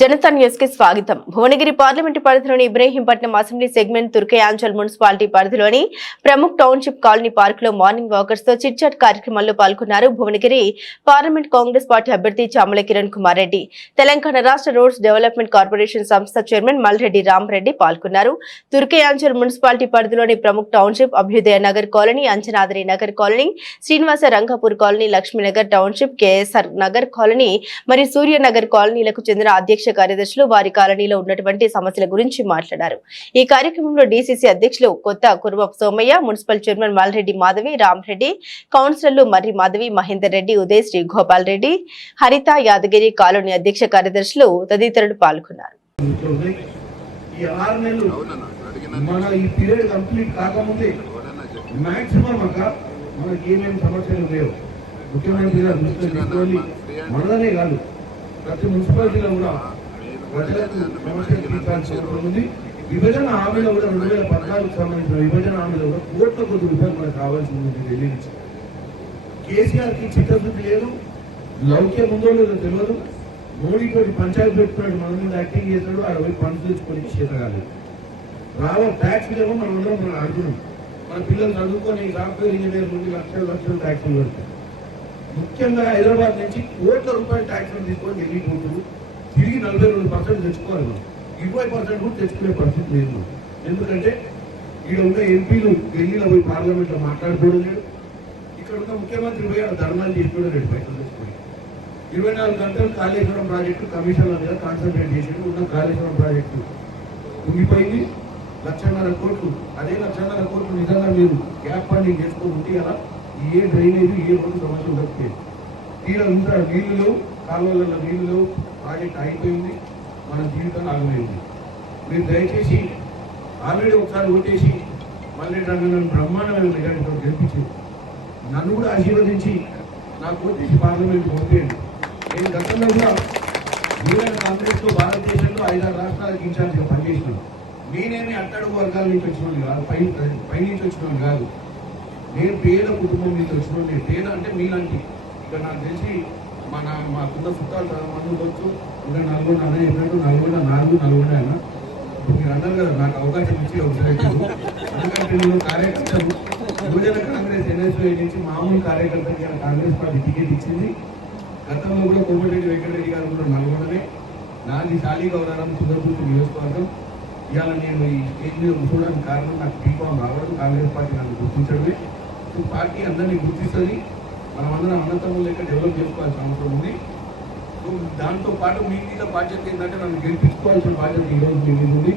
Janata news కి స్వాగతం. Bhuvanagiri parliament పరిధిలోని ఇబ్రహీంపట్నం అసెంబ్లీ సెగ్మెంట్ తుర్కయాంచల్ మున్సిపాలిటీ పరిధిలోని ప్రముఖ్ టౌన్షిప్ కాలనీ పార్క్ లో మార్నింగ్ వాకర్స్ తో చిట్ చాట్ కార్యక్రమంలో పాల్గొన్నారు భువనగిరి పార్లమెంట్ కాంగ్రెస్ పార్టీ అభ్యర్థి చామల కిరణ్ కుమార్ రెడ్డి. తెలంగాణ రాష్ట్ర రోడ్స్ డెవలప్మెంట్ కార్పొరేషన్ సంస్థ చైర్మన్ మల్రెడ్డి రామరెడ్డి పాల్గొన్నారు. తుర్కయాంచల్ మున్సిపాలిటీ పరిధిలోని ప్రముఖ్ టౌన్షిప్, అభ్యుదయ Nagar colony, Anjanadri Nagar colony, Srinivasa Rangpur colony, Lakshmi Nagar township, KSR Nagar colony మరియు సూర్యనగర్ కాలనీలకు చెందిన అధ్యక్ష కార్యదర్శులు వారి కాలనీలో ఉన్నటువంటి సమస్యల గురించి మాట్లాడారు. ఈ కార్యక్రమంలో డీసీసీ అధ్యక్షులు కొత్త కురువపు సోమయ్య, మున్సిపల్ చైర్మన్ మల్రెడ్డి మాధవి, రామరెడ్డి, కౌన్సిలర్లు మర్రి మాధవి, మహేందర్ రెడ్డి, ఉదయ్, శ్రీ గోపాల్ రెడ్డి, హరిత, యాదగిరి కాలనీ అధ్యక్ష కార్యదర్శులు తదితరులు పాల్గొన్నారు. ప్రతి మున్సిపాలిటీలో కూడా ప్రజలకు సమస్యలు తీర్చాల్సిన అవసరం ఉంది. విభజన హామీలో కూడా 2014కు సంబంధించిన విభజన హామీలో కూడా కోట్ల కొద్ది రూపాయలు మనకు కావాల్సి ఉంది. ఢిల్లీ నుంచి కేసీఆర్కి చిత్తశుద్ధి లేదు, లౌక్యం ఉందో లేదో తెలియదు. మోడీతో పంచాయతీ పెట్టుకున్నాడు, మన మీద యాక్టింగ్ చేస్తాడు, ఆడ పోయి పనులు తెచ్చుకొని చేత కాలేదు. ట్యాక్స్ ఏమో మనం అడుగుతున్నాం. మన పిల్లలు చదువుకొని సాఫ్ట్వేర్ ఇంజనీర్ నుండి లక్షల ట్యాక్సులు పెడతారు. ముఖ్యంగా హైదరాబాద్ నుంచి కోట్ల రూపాయల ట్యాక్స్లు తీసుకొని ఢిల్లీ పోతున్నారు. తిరిగి 42% తెచ్చుకోవాలి. 20% కూడా తెచ్చుకునే పరిస్థితి లేదు. ఎందుకంటే ఇక్కడ ఉన్న ఎంపీలు ఢిల్లీలో పోయి పార్లమెంట్లో మాట్లాడుకోవడం లేదు. ఇక్కడ ఉన్న ముఖ్యమంత్రి పోయి ధర్నాలు చేసుకోవడం లేదు. పైసలు తెచ్చుకోండి. 24 గంటలు కాళేశ్వరం ప్రాజెక్టు కమిషన్ల మీద కాన్సన్ట్రేట్ చేసి ఉన్న కాళేశ్వరం ప్రాజెక్టు ఉండిపోయింది. 1,50,000 కోట్లు. అదే 1,50,000 కోట్లు నిజంగా మీరు గ్యాప్ ఫండింగ్ చేసుకొని ఉంటే కదా ఏ డ్రైనేజ్ ఏ రోజు సమస్య ఉండకపోయింది. తీరా ఉంటాడు, నీళ్లు లేవు, కాలువలలో నీళ్లు లేవు, ప్రాజెక్ట్ అయిపోయింది, మన జీవితం ఆగమైంది. మీరు దయచేసి ఆల్రెడీ ఒకసారి ఓటేసి మళ్ళీ నన్ను బ్రహ్మాండమైన మెజారిటీతో గెలిపించి నన్ను కూడా ఆశీర్వదించి నాకు ఓటేసి పార్లమెంట్ పంపేయండి. నేను గతంలో కూడా మీరైన కాంగ్రెస్లో భారతదేశంలో 5-6 రాష్ట్రాలకు ఇన్ఛార్జ్గా పనిచేసినాను. నేనేమి అట్టడుగు వర్గాల నుంచి వచ్చిన కాదు, పైనుంచి వచ్చిన కాదు. నేను పేద కుటుంబం నుంచి వచ్చిన, నేను పేద అంటే మీలాంటి. ఇక్కడ నాకు తెలిసి మాకున్న చుట్టాలు చాలా మంది ఉండొచ్చు. ఇంకా నల్గొండ అన్న చెప్పినట్టు నల్గొండ 4 అన్న. మీరు అన్నారు కదా నాకు అవకాశం ఇచ్చి ఒకసారి. ఎందుకంటే నేను కార్యకర్తలు యువజన కాంగ్రెస్ ఎన్ఎస్ఐ నుంచి మామూలు కార్యకర్తకి కాంగ్రెస్ పార్టీ టికెట్ ఇచ్చింది. గతంలో కూడా కోమటిరెడ్డి వెంకటరెడ్డి గారు కూడా నల్గొండనే. నాది శాలీ గౌరవం సుందరపూర్తి నియోజకవర్గం. ఇవాళ నేను ఈ స్టేజ్ మీద కూర్చోవడానికి కారణం నాకు బీఫామ్ రావడం, కాంగ్రెస్ పార్టీ నన్ను గుర్తించడమే. పార్టీ అందరినీ గుర్తిస్తుంది. మనమందరం అన్నతమ్ములు లెక్క డెవలప్ చేసుకోవాల్సిన అవసరం ఉంది. దాంతో పాటు మీ మీద బాధ్యత ఏంటంటే నన్ను గెలిపించుకోవాల్సిన బాధ్యత ఈరోజు మీ మీద ఉంది.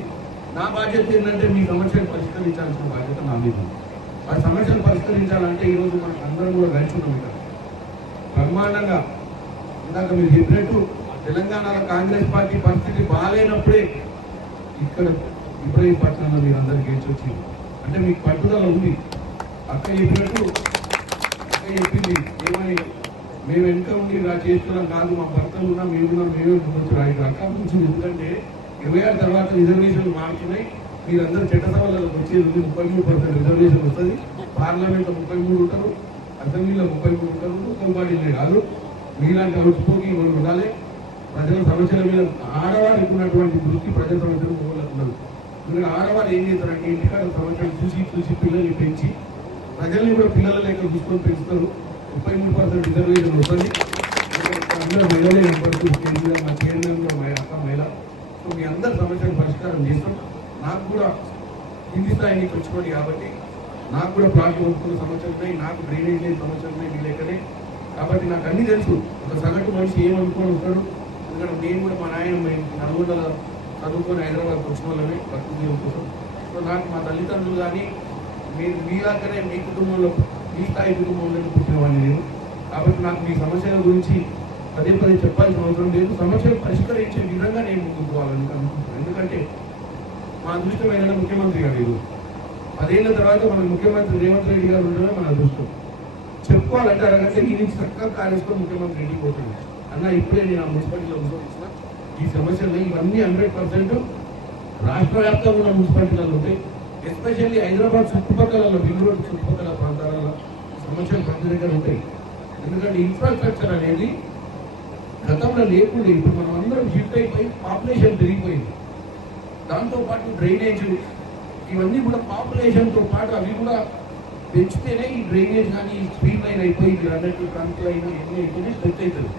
నా బాధ్యత ఏంటంటే మీ సమస్యను పరిష్కరించాల్సిన బాధ్యత నా మీద ఉంది. ఆ సమస్యను పరిష్కరించాలంటే ఈరోజు మనకు అందరం కూడా కలిసి ఉన్నాం. ఇక్కడ బ్రహ్మాండంగా ఇందాక మీరు చెప్పినట్టు తెలంగాణలో కాంగ్రెస్ పార్టీ పరిస్థితి బాగాలేనప్పుడే ఇక్కడ ఇబ్రహీంపట్నంలో మీరు అందరు గెలిచి వచ్చింది. అంటే మీకు పట్టుదల ఉంది. అక్క చెప్పినట్టు చెప్పింది ఏమని, మేము వెనుక ఉండి ఇలా చేస్తున్నాం కాదు, మా భర్తలు ఉన్నా మేమున్నా మేమే ముందు రాయడం అక్క నుంచి. ఎందుకంటే 26 తర్వాత రిజర్వేషన్లు మారుతున్నాయి. మీరందరూ చట్టసభలకు వచ్చేది 33% రిజర్వేషన్ వస్తుంది. పార్లమెంట్లో 33 ఉంటారు, అసెంబ్లీలో 33 ఉంటారు. లోకల్ బాడీలే కాదు. మీలాంటి అవుట్స్పోకింగ్ వాళ్ళు ఉండాలి. ప్రజల సమస్యల మీద ఆడవారికి ఉన్నటువంటి దృష్టి ప్రజల సమస్యలు మూలకు ఉండదు. ఎందుకంటే ఆడవాళ్ళు ఏం చేస్తారంటే ఇంటికాడ సమస్యలు చూసి పిల్లల్ని పెంచి ప్రజల్ని కూడా పిల్లల లెక్క చూసుకొని పెంచుతారు. 33% రిజర్వేషన్ వస్తుంది. అందరూ మహిళలే కనపడుతూ మా చైర్మన్గా అక్క మహిళ. సో మీ అందరి సమస్యలు పరిష్కారం చేస్తాం. నాకు కూడా కింది స్థాయి నుంచి వచ్చినది కాబట్టి నాకు కూడా ప్లాట్లు కొనుక్కున్న సమస్యలు ఉన్నాయి, నాకు డ్రైనేజ్ లేని సమస్యలు ఉన్నాయి మీ లెక్కనే. కాబట్టి నాకు అన్నీ తెలుసు. ఒక సగటు మనిషి ఏమనుకొని వస్తాడు. ఎందుకంటే నేను కూడా మా నాయన నల్గొండలో చదువుకొని హైదరాబాద్కి వచ్చిన వాళ్ళని బతుకు కోసం. సో నాకు మా తల్లిదండ్రులు కానీ మీరు మీలాగానే మీ కుటుంబంలో మీ స్థాయి కుటుంబంలో పుట్టిన వాడిని నేను. కాబట్టి నాకు మీ సమస్యల గురించి పదే చెప్పాల్సిన అవసరం లేదు. సమస్యలు పరిష్కరించే విధంగా నేను ముందుకు పోవాలని అనుకుంటున్నాను. ఎందుకంటే మా అదృష్టమైన ముఖ్యమంత్రి గారు ఈరోజు 10 ఏళ్ల తర్వాత మన ముఖ్యమంత్రి రేవంత్ రెడ్డి గారు ఉండడమే మన అదృష్టం. చెప్పుకోవాలంటే అరగంటే ఈ నుంచి చక్కగా కార్యక్రమం ముఖ్యమంత్రి ఇంటికి పోతుంది. అన్న ఇప్పుడే నేను ఆ మున్సిపాలిటీలో ఉద్యోగించిన ఈ సమస్యలు ఇవన్నీ 100% రాష్ట్ర వ్యాప్తంగా ఉన్న మున్సిపాలిటీలలో ఉంటాయి. ఎస్పెషల్లీ హైదరాబాద్ చుట్టుపక్కల రింగ్ రోడ్ చుట్టుపక్కల ప్రాంతాలలో సమస్యలు ప్రతి దగ్గర ఉంటాయి. ఎందుకంటే ఇన్ఫ్రాస్ట్రక్చర్ అనేది గతంలో లేకుండా ఇప్పుడు మనం అందరం షిఫ్ట్ అయిపోయి పాపులేషన్ పెరిగిపోయింది. దాంతోపాటు డ్రైనేజ్ ఇవన్నీ కూడా పాపులేషన్తో పాటు అవి కూడా పెంచితేనే ఈ డ్రైనేజ్ కానీ స్ట్రీమ్ లైన్ అయిపోయి అన్నట్టు ట్రంక్ లైన్ ఎన్ని అయితేనే స్ట్రెచ్ అవుతుంది.